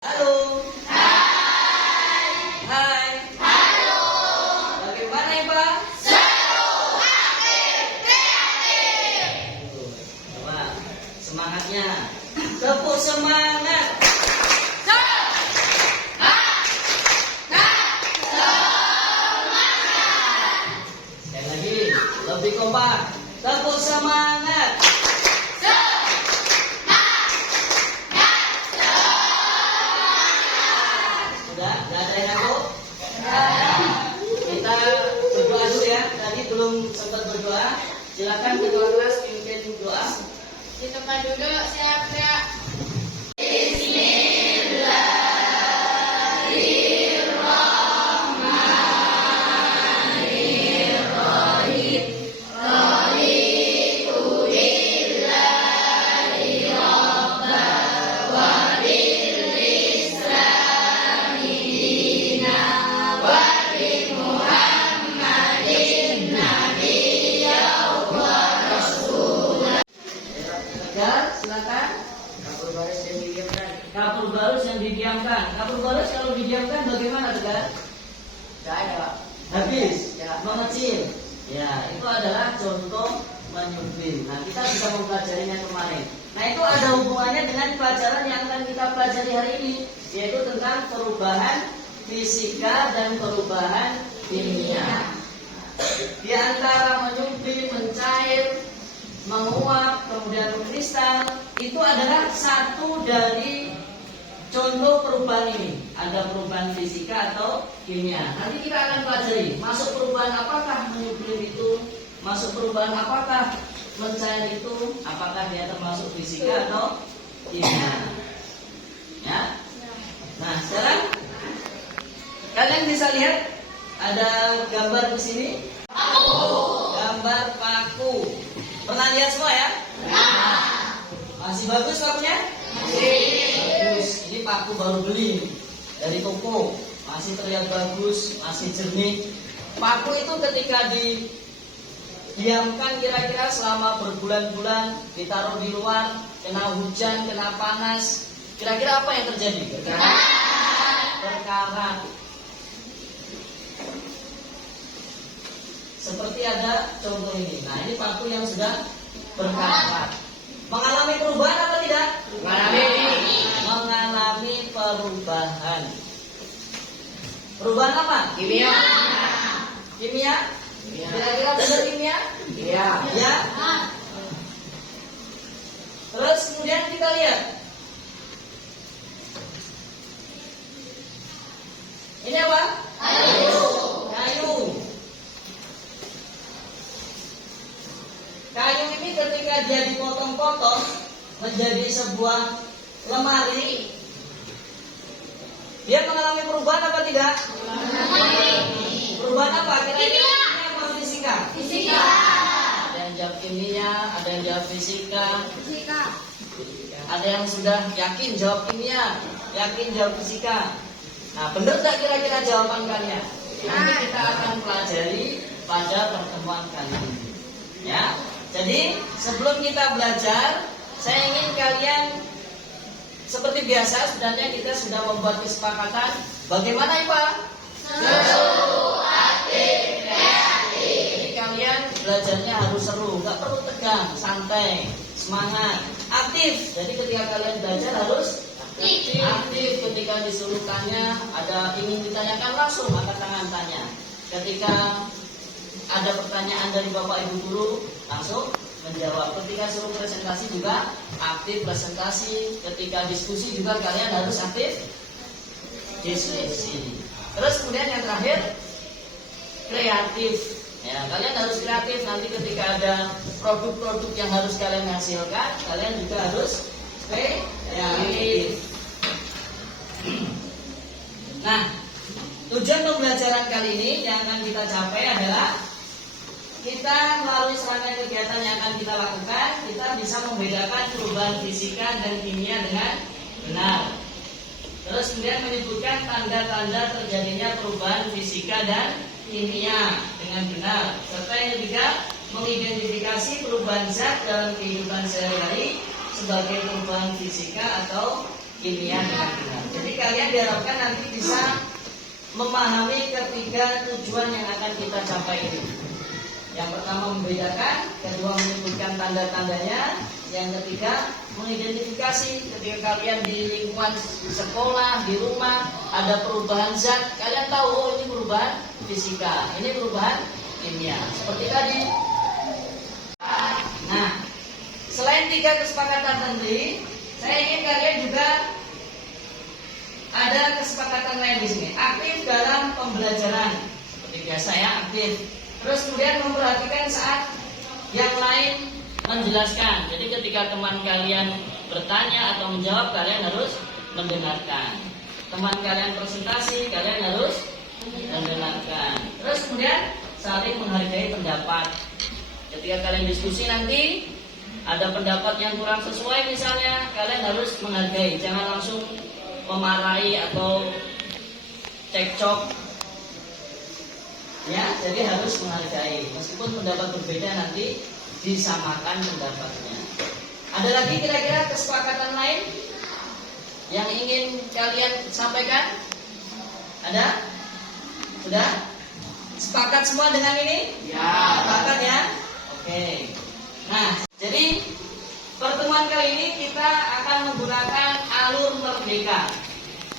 Halo. Hai. Hai. Halo. Bagaimana ya Pak? Seru, aktif, kreatif. Coba semangatnya. Tepuk semangat. Sekali lagi, lebih kompak. Tepuk semangat. Sudah ada yang aku? Kita berdoa dulu ya. Tadi belum sempat berdoa. Silakan ketua kelas pimpin doa. Di tempat duduk siap ya. Ya, silakan. Kapur baris yang didiamkan. Kapur barus yang didiamkan. Kapur barus kalau didiamkan bagaimana Tegar? Tidak ada, Pak. Habis, Ya. mengecil. Ya, itu adalah contoh menyublim. Nah, kita bisa mempelajarinya kemarin. Nah, itu ada hubungannya dengan pelajaran yang akan kita pelajari hari ini, yaitu tentang perubahan fisika dan perubahan kimia. Di antara menyublim, mencair, menguap, kemudian mengkristal, itu adalah satu dari contoh perubahan ini. Ada perubahan fisika atau kimia. Nanti kita akan pelajari masuk perubahan apakah menyublim itu, masuk perubahan apakah mencair itu, apakah dia termasuk fisika atau kimia. Ya. Nah, sekarang kalian bisa lihat ada gambar di sini. Gambar paku. Pernah lihat semua ya? Masih bagus pakunya? Bagus. Ini paku baru beli dari toko. Masih terlihat bagus, masih jernih. Paku itu ketika didiamkan kira-kira selama berbulan-bulan, ditaruh di luar, kena hujan, kena panas, kira-kira apa yang terjadi? Berkarat. Seperti ada contoh ini. Nah, ini paku yang sudah berkarat. Mengalami perubahan apa tidak? Mengalami perubahan. Perubahan apa? Kimia. Kimia? Kimia. Kira-kira benar kimia? Iya. Ya. Terus kemudian kita lihat. Ini apa? Kayu. Kayu ini ketika dia dipotong-potong menjadi sebuah lemari, dia mengalami perubahan apa tidak? Perubahan apa? Kira-kira kimia apa fisika? Fisika. Ada yang jawab kimia, ada yang jawab fisika. Fisika. Ada yang sudah yakin jawab kimia, yakin jawab fisika. Nah, benar tak kira-kira jawaban kalian? Nanti kita akan pelajari pada pertemuan kali ini. Ya. Jadi, sebelum kita belajar, saya ingin kalian seperti biasa, sebenarnya kita sudah membuat kesepakatan. Bagaimana, Ipa? Seru, aktif, kreatif. Jadi kalian belajarnya harus seru, nggak perlu tegang, santai, semangat, aktif. Jadi ketika kalian belajar harus aktif. Ketika disuruh tanya, ada ingin ditanyakan langsung angkat tangan tanya. Ketika ada pertanyaan dari Bapak Ibu guru, langsung menjawab. Ketika suruh presentasi juga aktif presentasi. Ketika diskusi juga kalian harus aktif diskusi. Terus kemudian yang terakhir kreatif. Ya, kalian harus kreatif. Nanti ketika ada produk-produk yang harus kalian hasilkan, kalian juga harus kreatif. Nah, tujuan pembelajaran kali ini yang akan kita capai adalah kita melalui serangkaian kegiatan yang akan kita lakukan, kita bisa membedakan perubahan fisika dan kimia dengan benar. Terus kemudian menyebutkan tanda-tanda terjadinya perubahan fisika dan kimia dengan benar. Serta yang ketiga, mengidentifikasi perubahan zat dalam kehidupan sehari-hari sebagai perubahan fisika atau kimia dengan benar. Jadi kalian diharapkan nanti bisa memahami ketiga tujuan yang akan kita capai ini. Yang pertama membedakan, kedua menyebutkan tanda-tandanya, yang ketiga mengidentifikasi ketika kalian di lingkungan sekolah, di rumah ada perubahan zat, kalian tahu oh ini perubahan fisika, ini perubahan kimia. Seperti tadi. Nah, selain tiga kesepakatan tadi, saya ingin kalian juga ada kesepakatan lain di sini. Aktif dalam pembelajaran, seperti biasa ya, aktif. Terus kemudian memperhatikan saat yang lain menjelaskan. Jadi ketika teman kalian bertanya atau menjawab, kalian harus mendengarkan. Teman kalian presentasi, kalian harus mendengarkan. Terus kemudian saling menghargai pendapat. Ketika kalian diskusi nanti ada pendapat yang kurang sesuai misalnya, kalian harus menghargai, jangan langsung memarahi atau cekcok. Ya, jadi harus menghargai. Meskipun pendapat berbeda nanti disamakan pendapatnya. Ada lagi kira-kira kesepakatan lain yang ingin kalian sampaikan? Ada? Sudah? Sepakat semua dengan ini? Ya. Sepakat ya? Oke. Nah, jadi pertemuan kali ini kita akan menggunakan alur merdeka.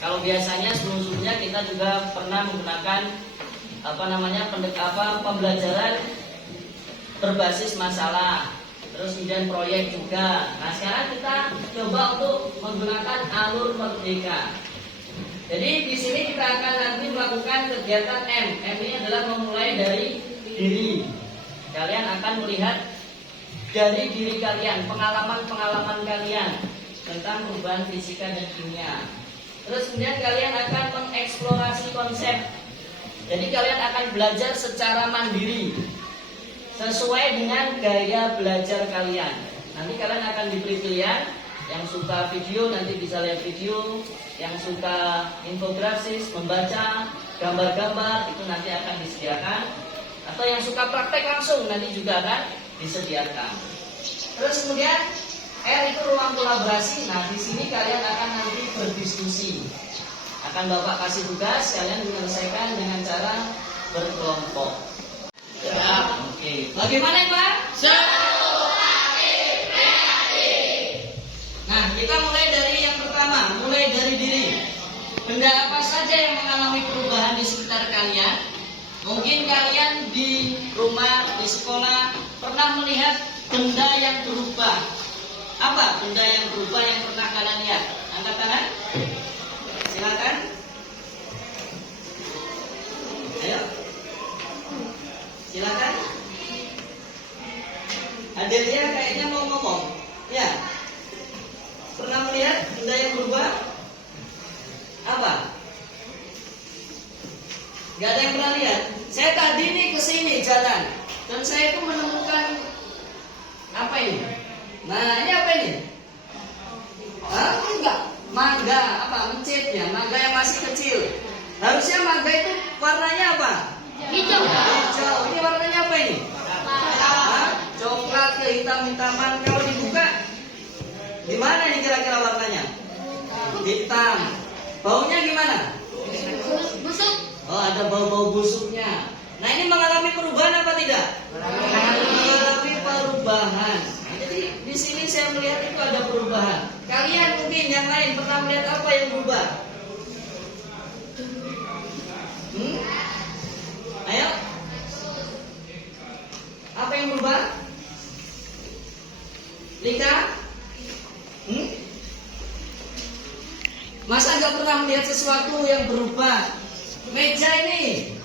Kalau biasanya sebelumnya kita juga pernah menggunakan pembelajaran berbasis masalah, terus kemudian proyek juga. Nah sekarang kita coba untuk menggunakan alur merdeka. Jadi di sini kita akan nanti melakukan kegiatan M. M ini adalah memulai dari diri. Kalian akan melihat dari diri kalian, pengalaman-pengalaman kalian tentang perubahan fisika dan kimia. Terus kemudian kalian akan mengeksplorasi konsep. Jadi kalian akan belajar secara mandiri sesuai dengan gaya belajar kalian. Nanti kalian akan diberi pilihan. Yang suka video nanti bisa lihat video, yang suka infografis, membaca gambar-gambar itu nanti akan disediakan, atau yang suka praktek langsung nanti juga akan disediakan. Terus kemudian R itu ruang kolaborasi. Nah di sini kalian akan nanti berdiskusi. Akan Bapak kasih tugas, kalian menyelesaikan dengan cara berkelompok. Ya, oke. Bagaimana Pak? Nah, kita mulai dari yang pertama, mulai dari diri. Benda apa saja yang mengalami perubahan di sekitar kalian? Mungkin kalian di rumah, di sekolah pernah melihat benda yang berubah. Apa benda yang berubah yang pernah kalian lihat? Angkat tangan. Silakan. Ayo. Silakan. Adelia kayaknya mau ngomong. Ya. Pernah melihat benda yang berubah? Apa? Gak ada yang pernah lihat. Saya tadi nih kesini jalan dan saya itu menemukan apa ini? Nah ini apa ini? Hah? Enggak. Mangga. Apa? Mencitnya. Mangga yang masih kecil. Harusnya mangga itu warnanya apa? Hijau. Hijau. Ini warnanya apa ini? Hah? Coklat kehitam-hitaman. Kalau dibuka, gimana ini kira-kira warnanya? Hitam. Baunya gimana? Busuk. Oh, ada bau-bau busuknya. Nah, ini mengalami perubahan apa tidak? Mengalami perubahan. Nah, jadi di sini saya melihat itu ada perubahan. Kalian mungkin yang lain pernah melihat apa yang berubah? Ayo. Apa yang berubah? Lika? Masa nggak pernah melihat sesuatu yang berubah? Meja ini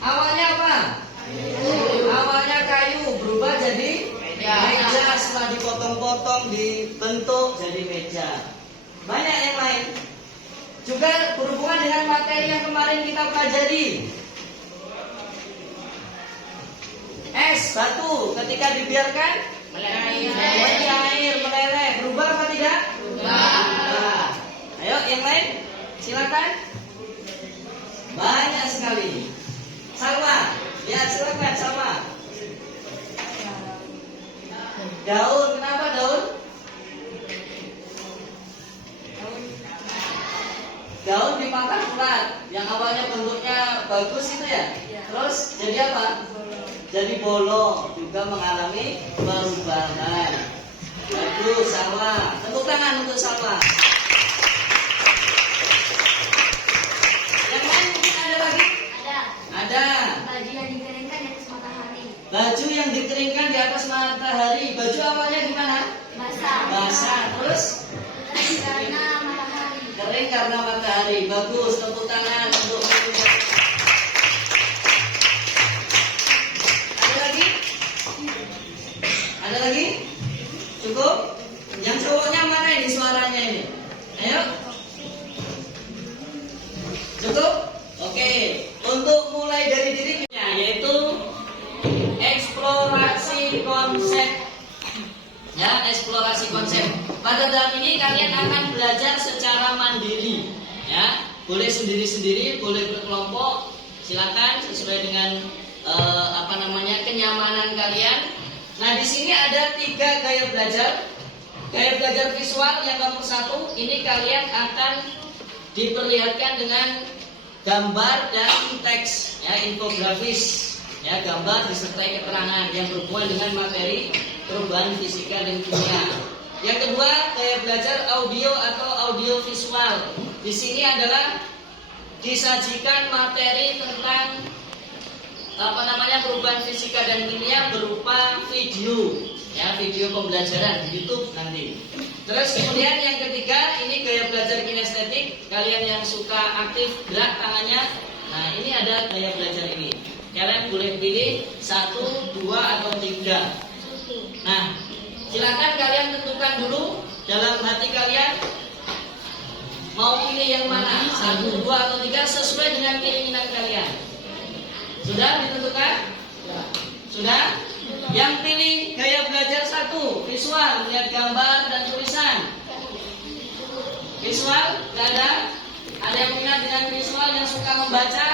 awalnya apa? Awalnya kayu, berubah jadi meja. Setelah dipotong-potong, dibentuk jadi meja. Banyak yang lain. Juga berhubungan dengan materi yang kemarin kita pelajari. Es, batu, ketika dibiarkan air meleleh, berubah apa tidak? Berubah. Ayo yang lain, silakan. Banyak sekali. Salma, ya silakan Salma. Daun, kenapa daun? Gaun dipangkas urat, yang awalnya bentuknya bagus itu ya. Terus jadi apa? Jadi bolong, juga mengalami perubahan. Bagus, Salwa. Tepuk tangan untuk Salwa. Yang lain mungkin ada lagi? Ada. Ada. Baju yang dikeringkan di atas matahari. Baju yang dikeringkan di atas matahari. Baju awalnya gimana? Basah. Basah. Terus Kering karena matahari. kering karena matahari. Bagus, tepuk tangan untuk mereka. Ada lagi? Ada lagi? Cukup? Yang cowoknya mana ini suaranya ini? Ayo. Cukup? Oke. Untuk mulai dari dirinya yaitu eksplorasi konsep. Ya, eksplorasi konsep. Pada tahap ini kalian akan belajar secara mandiri. Ya, boleh sendiri-sendiri, boleh berkelompok. Silakan sesuai dengan kenyamanan kalian. Nah, di sini ada 3 gaya belajar. Gaya belajar visual yang nomor 1, ini kalian akan diperlihatkan dengan gambar dan teks, ya, infografis, ya, gambar disertai keterangan yang berhubungan dengan materi perubahan fisika dan kimia. Yang kedua, gaya belajar audio atau audio visual. Di sini adalah disajikan materi tentang perubahan fisika dan kimia berupa video, ya, video pembelajaran di YouTube nanti. Terus kemudian yang ketiga, ini gaya belajar kinestetik. Kalian yang suka aktif gerak tangannya, nah ini ada gaya belajar ini. Kalian boleh pilih 1, 2 atau 3. Nah, silakan kalian tentukan dulu dalam hati kalian mau pilih yang mana, 1, 2 atau 3 sesuai dengan keinginan kalian. Sudah ditentukan? Sudah? Yang pilih gaya belajar 1, visual, melihat gambar dan tulisan. Visual, tidak ada? Ada yang minat dengan visual, yang suka membaca?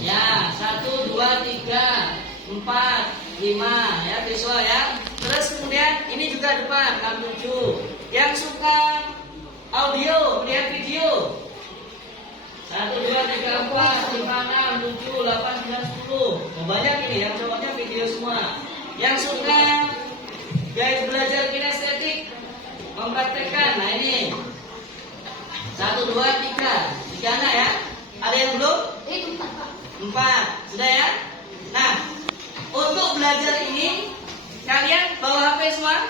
Ya, 1, 2, 3, 4, 5, ya, visual ya. Terus kemudian ini juga depan, 6, 7. Yang suka audio, melihat video. 1, 2, 3, 4, 5, 6, 7, 8, 9, 10. Banyak ini yang cowoknya video semua. Yang suka gaya belajar kinestetik, mempraktekkan. Nah ini 1, 2, 3. 3 anak ya. Ada yang belum? 4. Sudah ya? Nah, untuk belajar ini kalian bawa HP semua?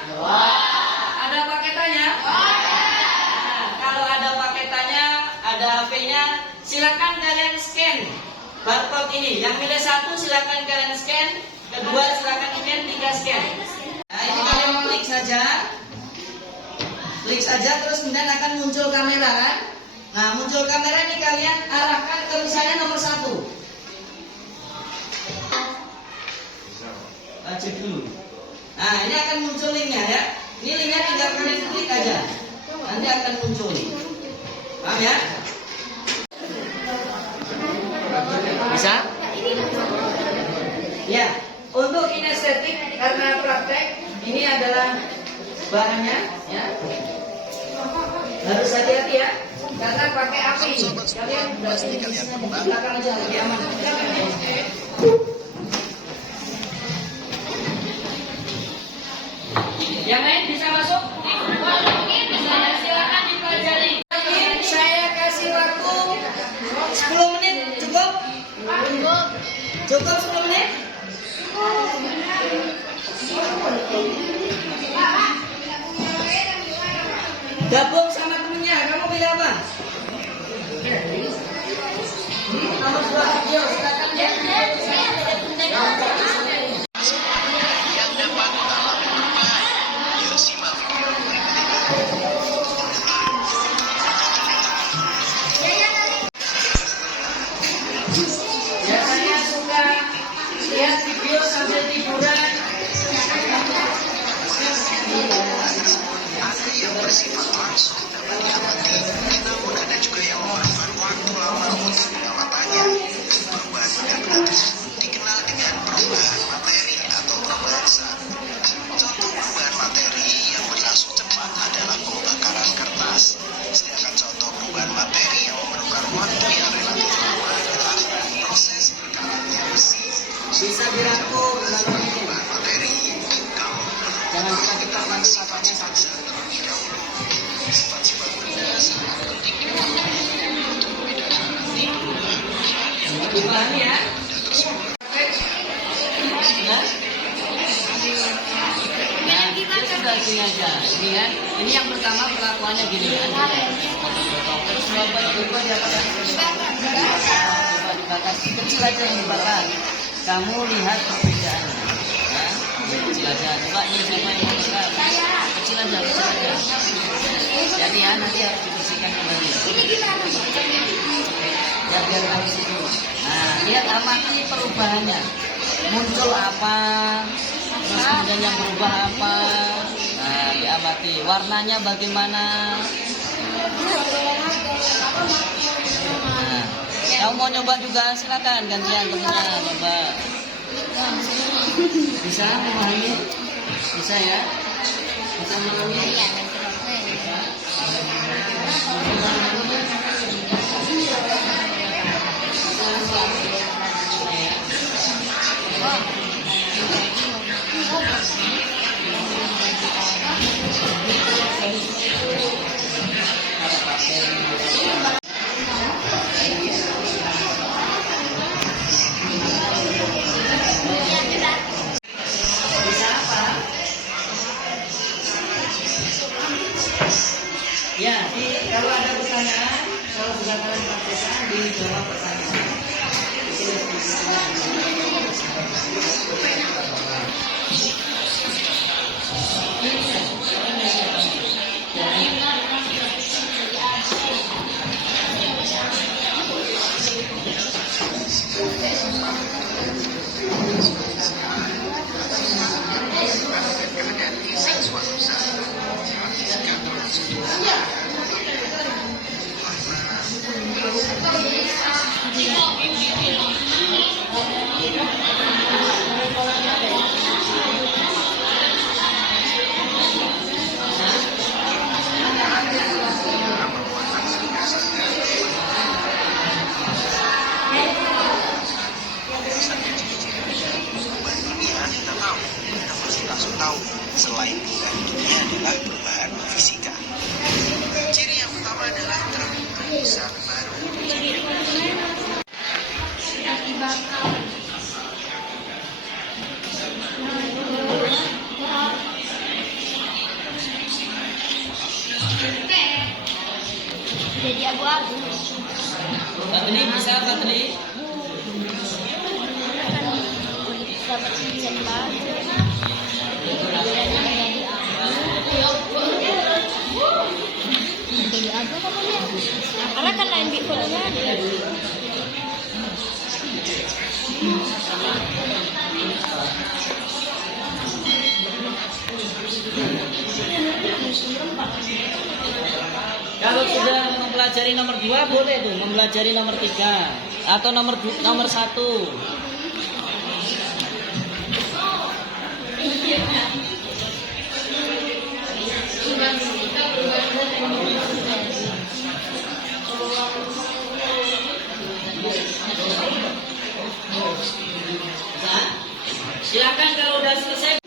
Ada paketannya? Nah, kalau ada paketannya, ada HP-nya, silakan kalian scan barcode ini. Yang milih 1 silakan kalian scan, kedua silakan scan, 3 scan. Nah, ini kalian klik saja. Klik saja terus kemudian akan muncul kamera kan? Nah, muncul kamera ini kalian arahkan ke misalnya nomor 1. Baca dulu. Nah, ini akan muncul linknya ya. Ini linknya tinggal kalian klik aja. Nanti akan muncul. Paham ya? Bisa? Ya, untuk kinestetik karena praktek ini adalah bahannya ya. Harus hati-hati ya, karena pakai api. Kalian belakang aja lebih aman. Yang lain bisa masuk? Silakan dipelajari. Saya kasih waktu 10 menit, cukup? Cukup 10 menit? Gabung sama temennya, kamu pilih apa? Nomor 2 video, silakan ya. Biasanya suka lihat video sambil tiduran. Ada yang bersifat langsung dapat diamati, namun ada juga yang memanfaatkan waktu lama untuk mengamatanya. dirangkum lalu ini. materi Jangan kita nanti katanya sakit. sifat-sifat mendasar penting Dipahami ya? Sudah? Nah, itu sudah gini aja. Ini kan, ini yang pertama perlakuannya gini kan. Terus berubah dia akan dibakar. Kecil aja yang dibakar. Kamu lihat perbedaannya. Ya, kecil aja. Coba ini siapa yang mau bakar? Kecil aja, kecil aja. Jadi ya nanti harus dibersihkan kembali. Ini gimana? Ya biar habis itu. Nah, lihat amati perubahannya. Muncul apa? Terus kemudian yang berubah apa? Nah, diamati. Warnanya bagaimana? Nah, kamu mau nyoba juga silakan gantian temennya coba. Bisa memahami? Bisa ya? Bisa memahami? Bisa apa? Ya, kalau ada pertanyaan, kalau sudah kalian praktekkan, dijawab pertanyaan. keadaan fisik suatu zat jika termasuk tahu selain perubahan dunia adalah perubahan fisika. Ciri yang pertama adalah terbentuknya zat baru. Jadi abu-abu. Batri bisa Batri? Dapat zat baru. Jadi abu apa ya? Karena kan lain bikolnya. Kalau sudah mempelajari nomor 2 boleh tuh mempelajari nomor 3 atau nomor 1. Silakan kalau udah selesai.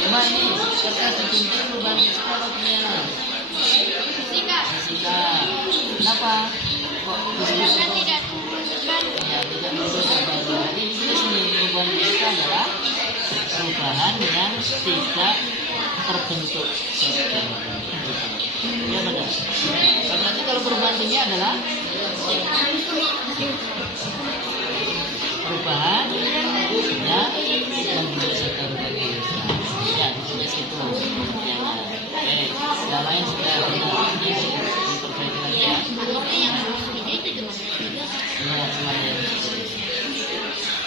Cuma ini kertas digunting lubang psikolognya. Fisika. Fisika. Kenapa? Kok Karena tidak tumbuh kembali. ya tidak menurut kembali. Jadi di sini perubahan yang tidak terbentuk zat baru. Ya benar. Berarti kalau perubahan ini adalah perubahan yang membentuk zat baru lagi. Ya, ditulis itu. Oke, yang lain sudah diperbaiki lagi ya. Iya, cuma ya.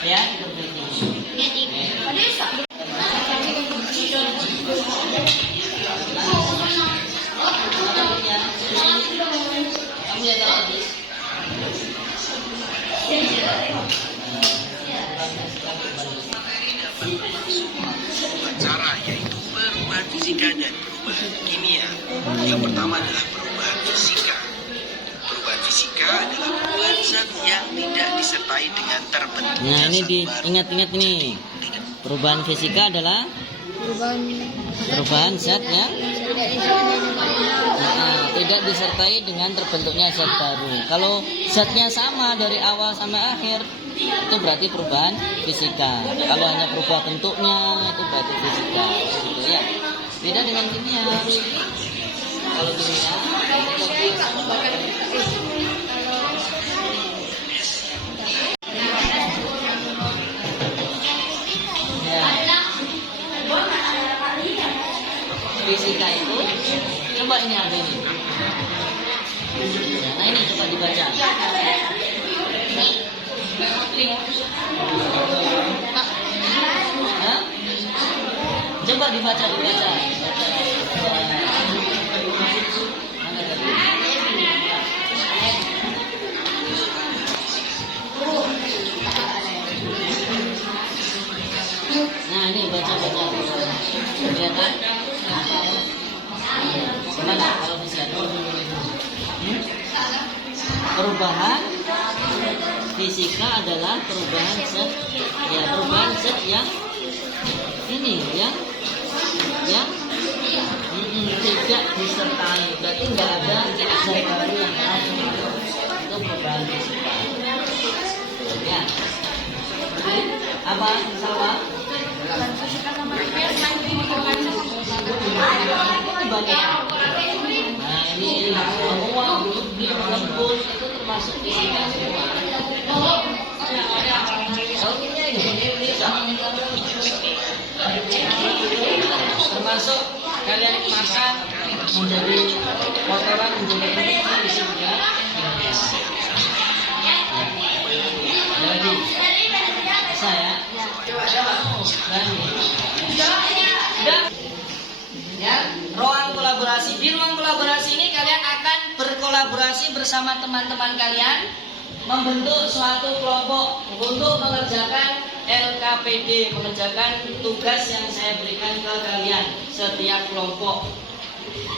Ya, diperbaiki. Kamu lihat apa? Cara yaitu perubahan fisika dan perubahan kimia. Yang pertama adalah perubahan fisika. Perubahan fisika adalah perubahan zat yang tidak disertai dengan terbentuknya Nah, ini zat baru. diingat-ingat nih. Perubahan fisika adalah perubahan zat yang tidak disertai dengan terbentuknya zat baru. Kalau zatnya sama dari awal sampai akhir, itu berarti perubahan fisika. Kalau hanya berubah bentuknya, itu berarti fisika. Gitu ya. Beda dengan kimia. Kalau kimia, fisika itu, coba ini ada ini. Nah, ini coba dibaca. Hah? Coba dibaca. Mana tadi? Nah, ini baca. Kelihatan? Gimana kalau bisa? Perubahan fisika adalah perubahan zat, ya perubahan zat yang ini, yang tidak disertai, berarti nggak ada zat baru yang lain. Itu perubahan fisika. Ya. Apa salah? Ini banyak. Nah, ini semua di lembut itu termasuk fisika semua. Termasuk kalian makan menjadi kotoran, menjadi ini juga. Jadi bisa ya. Ya, ruang kolaborasi. Di ruang kolaborasi ini kalian akan berkolaborasi bersama teman-teman kalian membentuk suatu kelompok untuk mengerjakan LKPD, mengerjakan tugas yang saya berikan ke kalian setiap kelompok.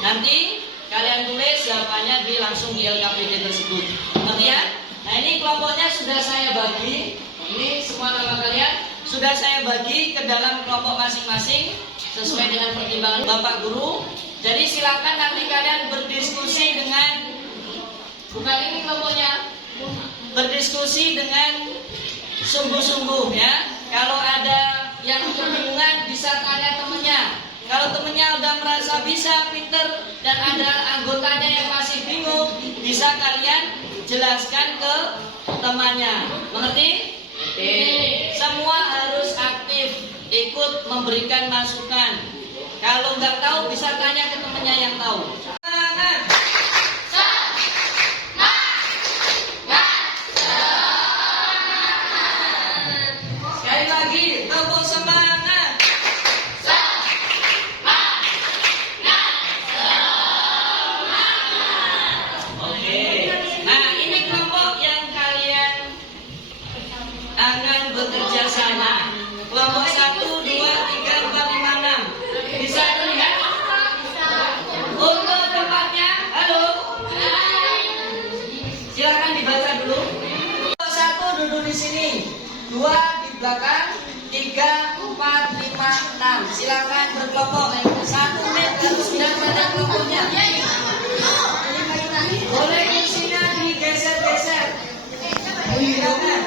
Nanti kalian tulis jawabannya langsung di LKPD tersebut. Ngerti ya? Nah, ini kelompoknya sudah saya bagi. Ini semua nama kalian sudah saya bagi ke dalam kelompok masing-masing sesuai dengan pertimbangan Bapak Guru. Jadi silakan nanti kalian berdiskusi dengan, bukan ini kelompoknya, berdiskusi dengan sungguh-sungguh ya. Kalau ada yang kebingungan bisa tanya temennya. Kalau temennya udah merasa bisa, pinter, dan ada anggotanya yang masih bingung, bisa kalian jelaskan ke temannya. Mengerti? Semua harus aktif, ikut memberikan masukan. Kalau nggak tahu bisa tanya ke temannya yang tahu. Semangat! Sekali lagi, tepuk semangat! Oke. Nah, ini kelompok yang kalian akan bekerja sama. Kelompok 1, 2, 3, 4, 5, 6. Bisa terlihat? Untuk tempatnya, halo. Silakan dibaca dulu. Kelompok 1 duduk di sini, 2 di belakang, 3, 4, 5, 6. Silakan berkelompok. 1 menit harus sudah pada kelompoknya. Boleh kursinya digeser-geser. Silakan.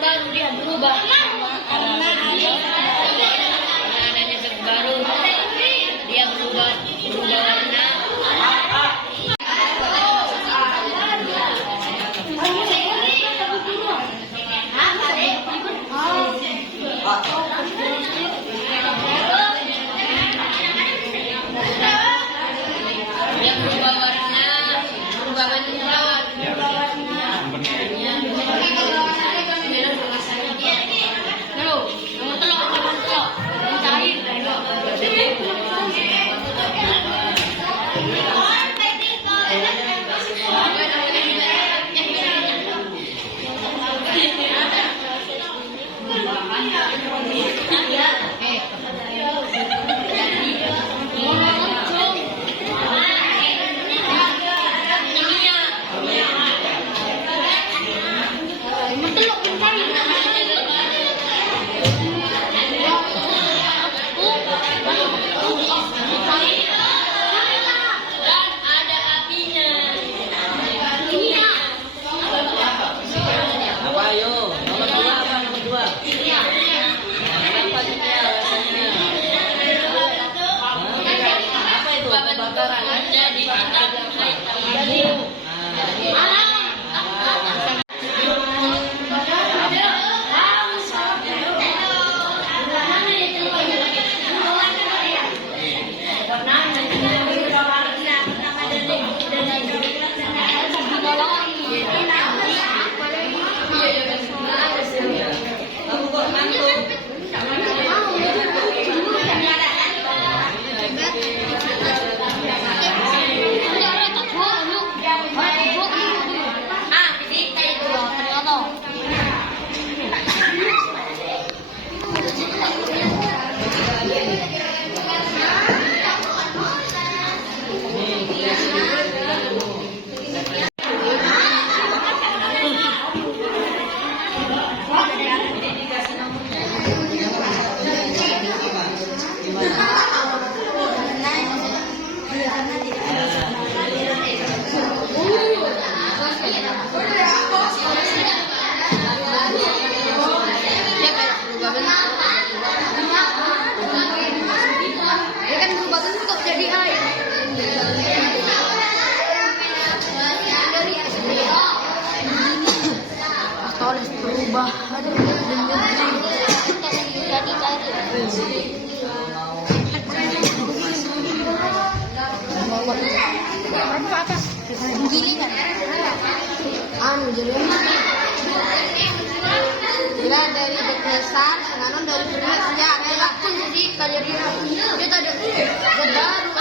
baru dia berubah karena adanya zat baru dia berubah warna. Dia berubah warna, berubah bentuk. Apa ayo? Nomor 2 apa nomor 2? Apa juga rasanya? Apa itu? Kebakaran. Jadi kita Kamu kok ngantuk? dia kan berubah bentuk jadi air. Harus berubah. Jadi cair. Apa? Gilingan. Jadi bila dari besar, senganon dari beras ya, kayak pun jadi kayak kita ada baru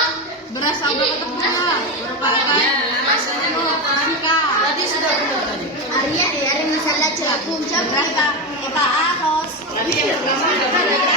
beras apa ketemu berapa Ya, rasanya tadi sudah benar tadi. Arya ya, misalnya celapung jam berapa? Pak Ahos. Tadi yang pertama ada gratis.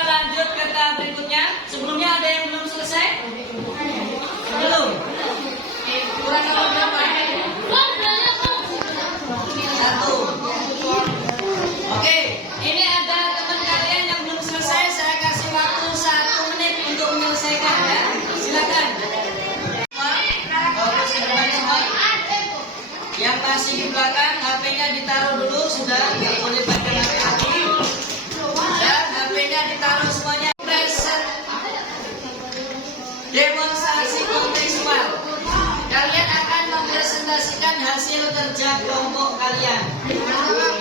Lanjut ke tahap berikutnya. Sebelumnya ada yang belum selesai? Belum. Kurang nomor berapa? 1. Oke, ini ada teman kalian yang belum selesai. Saya kasih waktu 1 menit untuk menyelesaikan ya. Silakan. Fokus ke depan semua. Yang masih di belakang, HP-nya ditaruh dulu sudah, nggak boleh pegang HP lagi. Dan HP-nya ditaruh semuanya. Demonstrasi kontekstual. Kalian akan mempresentasikan hasil kerja kelompok kalian.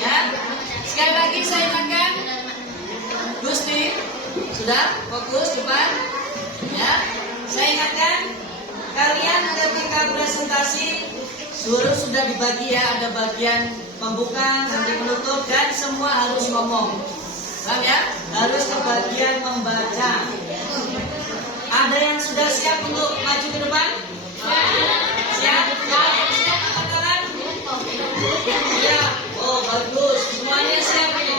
Ya. Sekali lagi saya ingatkan, Gusti, sudah fokus depan. Ya. Saya ingatkan, kalian ketika presentasi sudah dibagi ya, ada bagian pembuka, nanti penutup, dan semua harus ngomong. Paham ya? Harus ke bagian membaca. Ada yang sudah siap untuk maju ke depan? Siap? Siap angkat tangan? Siap. Oh bagus, semuanya siap ini.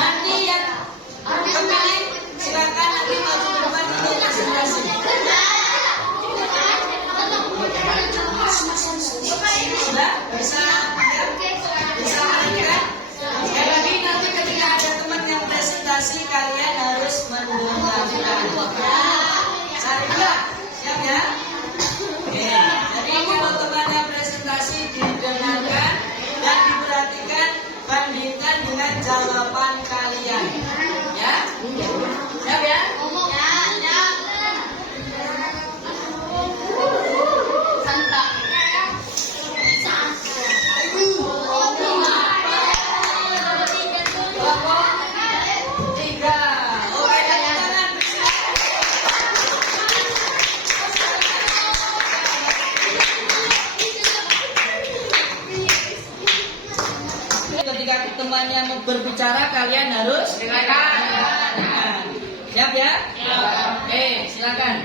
Nanti yang kembali silakan nanti maju ke depan untuk presentasi. Sudah bisa ya? Bisa mendengar? Sekali lagi nanti ketika ada teman yang presentasi kalian harus mendengarkan. Siap ya? Oke. Jadi kalau temannya presentasi didengarkan dan diperhatikan, bandingkan dengan jawaban kalian. Ya? Siap ya? Kelompok 3. Oke, tepuk tangan. Ketika temannya mau berbicara, kalian harus dengarkan. Siap ya? Oke, silakan.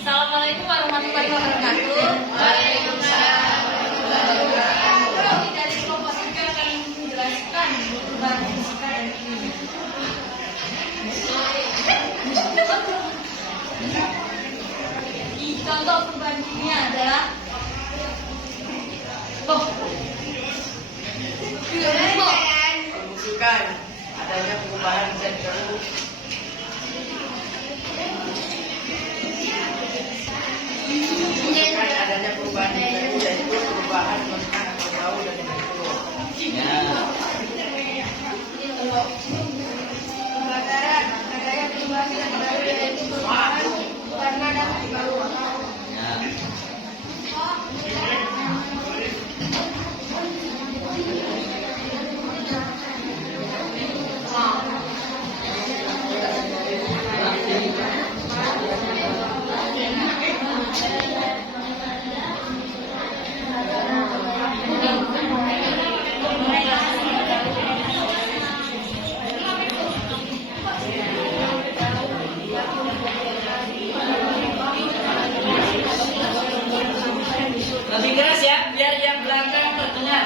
Assalamualaikum warahmatullahi wabarakatuh. Waalaikumsalam. Kami dari kelompok 3 akan menjelaskan perubahan fisika dan kimia. Contoh perubahan kimia adalah Menunjukkan adanya perubahan zat baru. Menunjukkan adanya perubahan zat baru, yaitu perubahan warna atau bau dan bentuk. pembakaran, adanya perubahan zat baru yaitu perubahan warna dan bau. Lebih keras ya, biar yang belakang terdengar.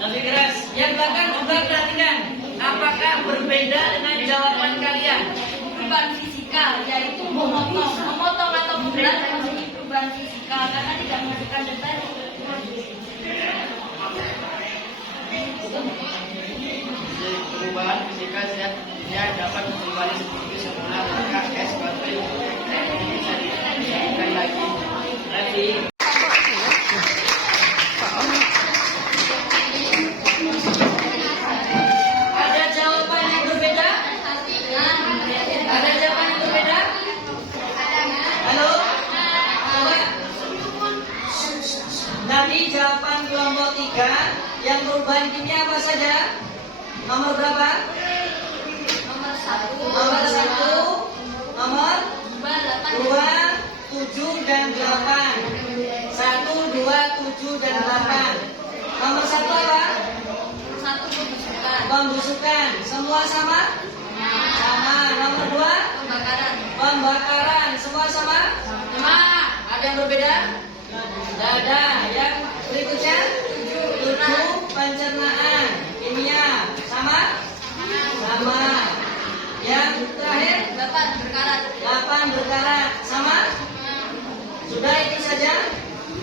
Lebih keras. Yang belakang juga perhatikan. Apakah berbeda dengan jawaban kalian? Perubahan fisika yaitu memotong atau membelah menjadi perubahan fisika karena tidak menunjukkan detail. Perubahan fisika zat-nya dapat kembali seperti semula maka es batu bisa dilakukan lagi. Ada jawaban yang berbeda? Ada jawaban yang berbeda? Halo? Coba. Tadi jawaban kelompok 3 Yang perubahan kimia apa saja? Nomor berapa? Nomor 1. Nomor 1, nomor 2, 7 dan 8. 1, 2, 7 dan 8. Nomor 1 apa? 1 pembusukan. Pembusukan. Semua sama? Sama. Nomor 2, Pembakaran. pembakaran. Semua sama? Sama. Ada yang berbeda? Tidak ada. Yang berikutnya 7, pencernaan kimia. Sama? Sama. Yang terakhir 8 berkarat. 8 berkarat. Sama? Sudah itu saja.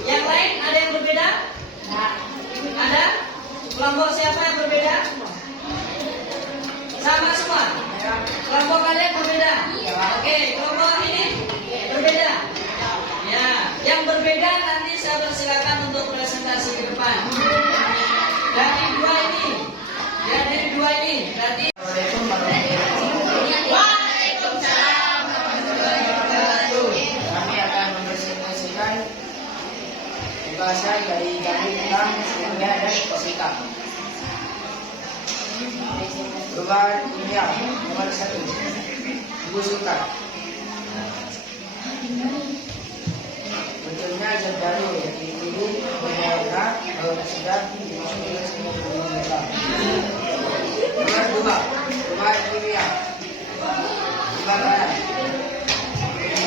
Yang lain ada yang berbeda? Ada? Kelompok siapa yang berbeda? Sama semua? Kelompok kalian berbeda? Oke, kelompok ini berbeda. Ya, yang berbeda nanti saya persilakan untuk presentasi ke depan. Dari dua ini, ya dari dua ini, berarti Waalaikumsalam. Kami akan mempresentasikan pembahasan dari kami tentang kimia dan fisika. Perubahan kimia nomor 1, pembusukan. Bentuknya zat baru yang dihirup berwarna kalau sudah dimasuki semua kita. Nomor 2, perubahan kimia pembakaran.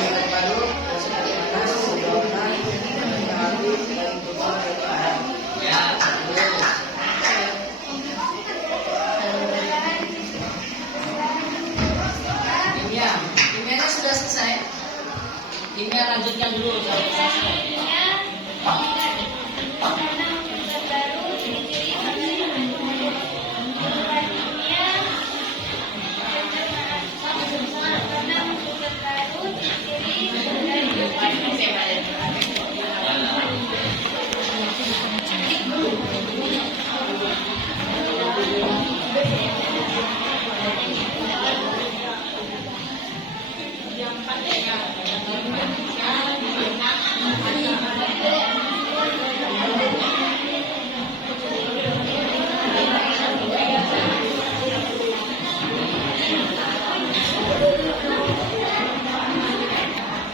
Zat baru sudah panas berwarna yang api dan tubuh berkarat. ya. Kimia, kimianya sudah selesai. Kimia lanjutkan dulu.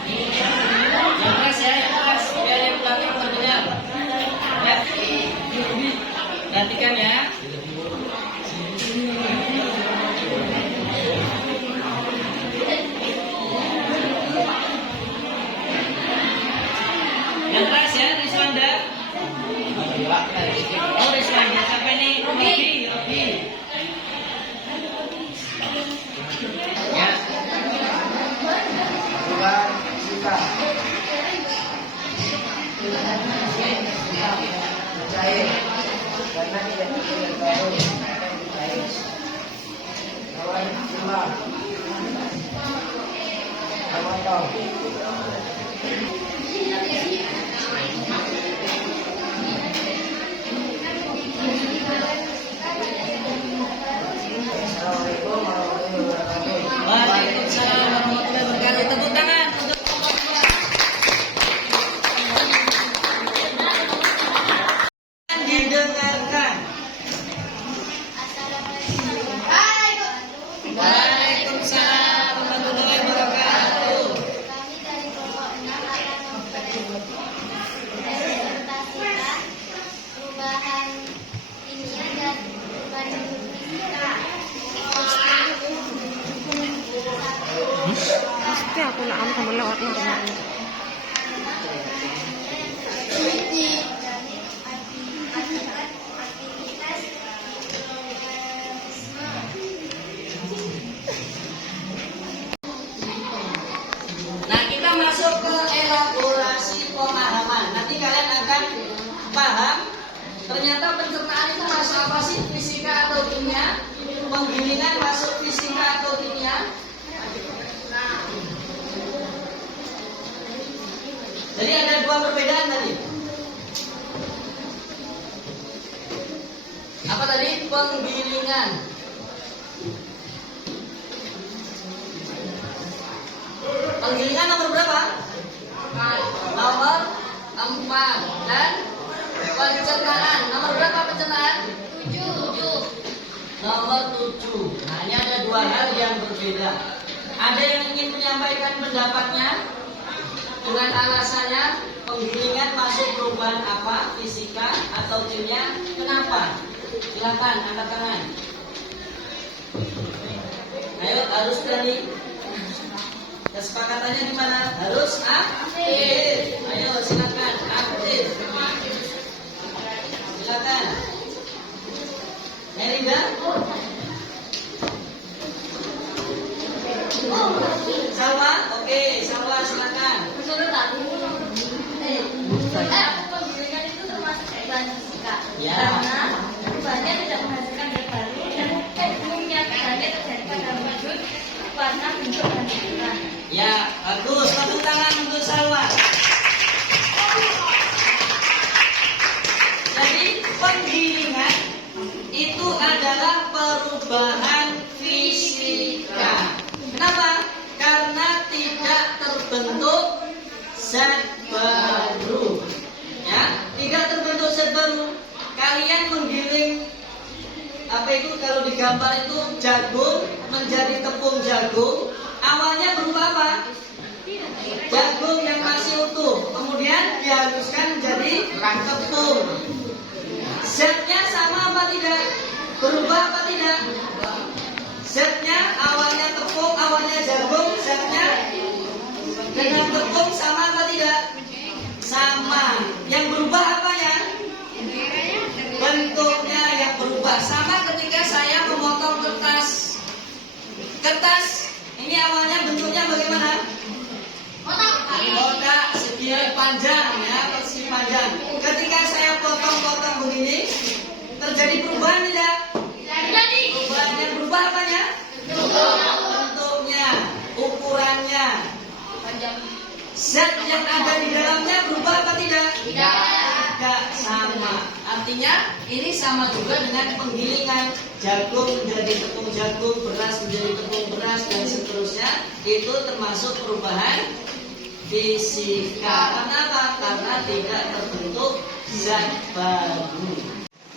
Yang keras ya, yang keras. Biar yang belakang terdengar. Ya. Perhatikan ya. Yang keras ya, Rizwanda. Oh, Rizwanda. Siapa ini? Robi. Ya. Perubahan fisika. Cair karena tidak terlihat baru cair. Lawan cuma atau Assalamualaikum warahmatullahi wabarakatuh. Waalaikumsalam warahmatullahi wabarakatuh. Tepuk tangan untuk didengarkan. Waalaikumsalam warahmatullahi wabarakatuh. Kami dari kelompok 6 akan mempresentasikan perubahan kimia dan perubahan fisika. Pasti aku nak sama lewat normal. Aktivitas Nah, kita masuk ke elaborasi pemahaman. Nanti kalian akan paham ternyata pencernaan itu masuk apa sih, fisika atau kimia? Penggilingan masuk fisika atau kimia? Jadi ada dua perbedaan tadi. Apa tadi? Penggilingan. Penggilingan nomor berapa? Nomor 4. Dan pencernaan. Nomor berapa pencernaan? nomor 7. Nah, ini ada dua hal yang berbeda. Ada yang ingin menyampaikan pendapatnya dengan alasannya penggilingan masuk perubahan apa, fisika atau kimia, kenapa? Silakan angkat tangan. Ayo, harus berani. Kesepakatannya di mana? Harus aktif. Ayo, silakan aktif. Silakan. Melinda. Salwa, oke, Salwa silakan. Menurut aku, penggilingan itu termasuk perubahan fisika. Ya. Karena perubahannya tidak menghasilkan zat baru dan umumnya perubahannya terjadi pada wujud, warna, bentuk, dan ukuran. Ya, bagus. Tepuk tangan untuk Salwa. Jadi penggilingan itu adalah perubahan fisika. Kenapa? Karena tidak terbentuk zat baru. Ya, tidak terbentuk zat baru. Kalian menggiling apa itu kalau digambar itu jagung menjadi tepung jagung. Awalnya berupa apa? Jagung yang masih utuh, kemudian dihaluskan menjadi tepung. Zatnya sama apa tidak? Berubah apa tidak? Zatnya awalnya tepung, awalnya jagung, zatnya dengan tepung sama apa tidak? Sama. Yang berubah apanya? Bentuknya yang berubah. Sama ketika saya memotong kertas. Kertas ini awalnya bentuknya bagaimana? Kotak segi panjang ya, persegi panjang. Ketika saya potong-potong begini, terjadi perubahan tidak? Perubahan yang berubah apanya? Bentuknya, ukurannya. Zat yang ada di dalamnya berubah apa tidak? Tidak sama. Artinya ini sama juga dengan penggilingan jagung menjadi tepung jagung, beras menjadi tepung beras dan seterusnya. Itu termasuk perubahan fisika. Kenapa? Karena tidak terbentuk zat baru.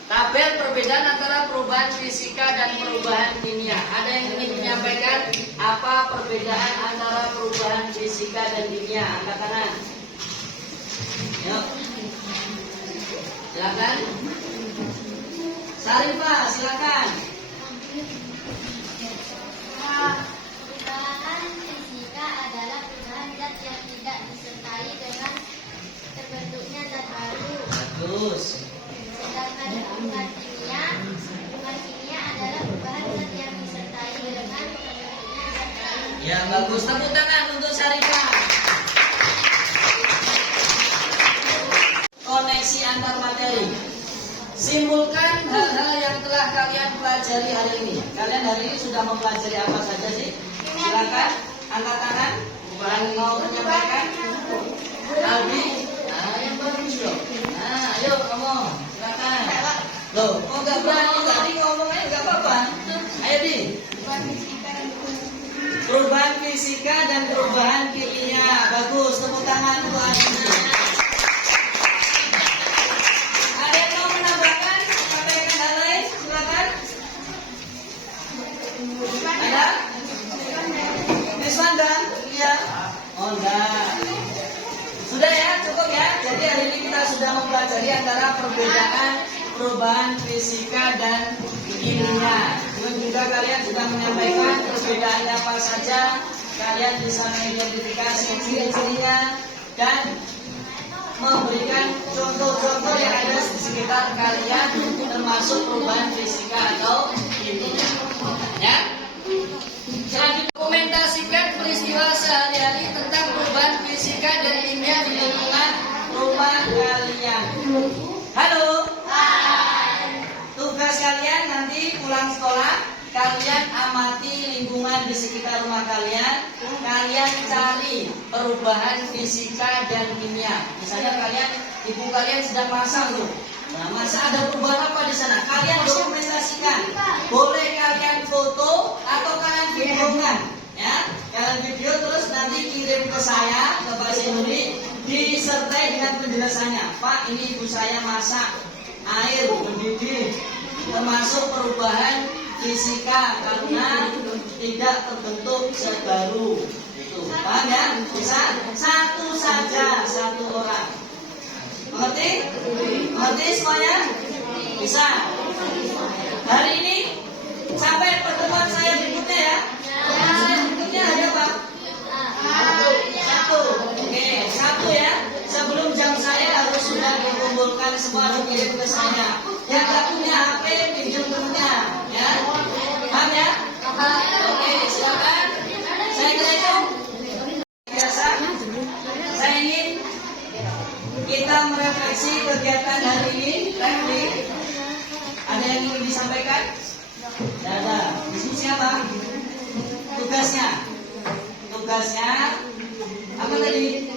Tabel perbedaan antara perubahan fisika dan perubahan kimia. Ada yang ingin menyampaikan apa perbedaan antara perubahan fisika dan kimia? Angkat tangan. Yuk. Silakan. Sarifah, silakan. Perubahan fisika adalah perubahan zat yang tidak disertai dengan terbentuknya zat baru. Bagus. Sedangkan perubahan kimia adalah perubahan zat yang disertai dengan terbentuknya zat baru. Ya, bagus. Tepuk tangan untuk Sarifah. Koneksi antar materi. Simpulkan hal-hal yang telah kalian pelajari hari ini. Kalian hari ini sudah mempelajari apa saja sih? Silakan angkat tangan. Yang mau menyampaikan? Albi. Nah, yang bagus loh. Nah, ayo ngomong. Silakan. Loh, kok nggak berani tadi ngomong aja nggak apa-apa. Ayo di. Perubahan fisika dan perubahan kimia. Bagus. Tepuk tangan untuk Albi. Oh enggak. Sudah ya, cukup ya. Jadi hari ini kita sudah mempelajari antara perbedaan perubahan fisika dan kimia. Dan juga kalian sudah menyampaikan perbedaannya apa saja. Kalian bisa mengidentifikasi ciri-cirinya dan memberikan contoh-contoh yang ada di sekitar kalian termasuk perubahan fisika atau kimia. Ya. Selanjutnya dokumentasikan peristiwa sehari-hari tentang perubahan fisika dan kimia di lingkungan rumah kalian. Halo. Hai. Tugas kalian nanti pulang sekolah, kalian amati lingkungan di sekitar rumah kalian. Kalian cari perubahan fisika dan kimia. Misalnya ibu kalian sedang masak tuh. Nah, masa ada perubahan apa di sana? Kalian dokumentasikan. Boleh kalian foto atau kalian videokan, ya. Kalian video terus nanti kirim ke saya, ke Pak Sinuri, disertai dengan penjelasannya. Pak, ini ibu saya masak air mendidih, termasuk perubahan fisika karena tidak terbentuk zat baru. Itu paham ya? Bisa satu saja, satu orang. Mengerti? Mengerti semuanya? Bisa. Hari ini sampai pertemuan saya berikutnya ya. Saya berikutnya ada apa? Satu. Oke, satu ya. Sebelum jam saya harus sudah dikumpulkan semua dikirim ke saya. Yang tak punya HP pinjam temennya, ya. Paham ya? Oke, silakan. Saya kira itu biasa. Saya ingin kita merefleksi kegiatan hari ini. Refleksi. Ada yang ingin disampaikan? Tidak ada. Diskusi apa? Tugasnya. Tugasnya apa tadi?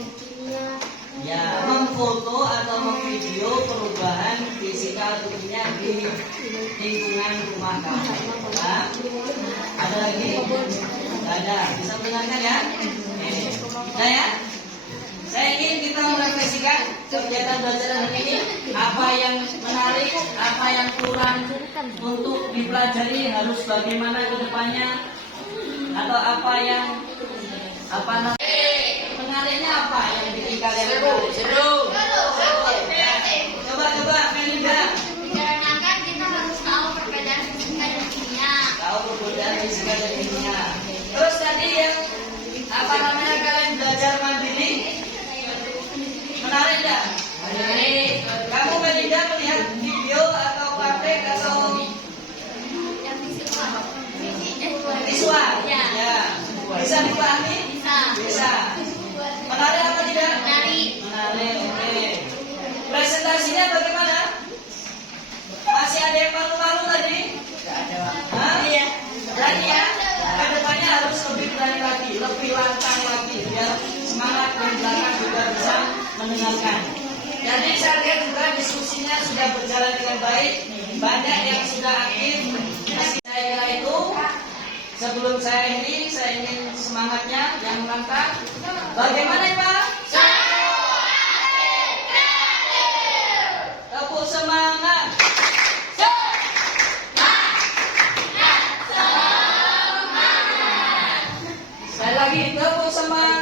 Ya, memfoto atau memvideo perubahan fisika tubuhnya di lingkungan rumah kamu. Nah, ada lagi? Tidak ada. Bisa mendengarkan ya? Nah ya. Saya ingin kita merefleksikan kegiatan belajar hari ini. Apa yang menarik, apa yang kurang untuk dipelajari, harus bagaimana ke depannya, atau apa yang menariknya apa yang bikin kalian seru. Coba Melinda. Dikarenakan kita harus tahu perbedaan fisika dan kimia. Tahu perbedaan fisika dan kimia. Terus tadi yang kalian belajar mandiri, menarik enggak? Kamu Melinda melihat video atau praktek atau visual? Ya. Bisa dipahami? Bisa. Menarik apa tidak? Menarik. Oke. Presentasinya bagaimana? Masih ada yang malu-malu tadi? Tidak ada. Iya. Berani ya? Kedepannya harus lebih berani lagi, lebih lantang lagi, biar semangat dan belakang juga bisa mendengarkan. Jadi saya lihat juga diskusinya sudah berjalan dengan baik, banyak yang sudah aktif. Saya kira itu. Sebelum saya ingin semangatnya yang lantang. Bagaimana Pak? Tepuk semangat. Sekali lagi tepuk semangat.